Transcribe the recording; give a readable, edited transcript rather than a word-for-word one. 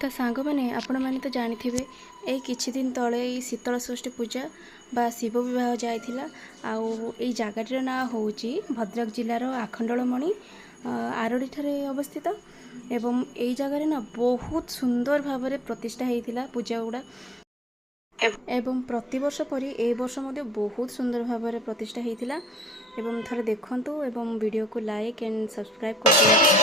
तो सांग मैंने आपण मैंने तो जानी थे यही किछि दिन तले शीतल षष्ठी पूजा बा शिव विवाह जाइथिला आउ एई जगह ना होउची भद्रक जिलार आखंडलमणि आरडी ठारे अवस्थित एवं एई जगह ना बहुत सुंदर भाव में प्रतिष्ठा होइथिला पूजा गुड़ा एवं प्रतिवर्ष परी ए वर्ष मध्य बहुत सुंदर भाव में प्रतिष्ठा होइथिला एवं थरे देखंतु एवं वीडियो को लाइक एंड सब्सक्राइब कर दियंतु।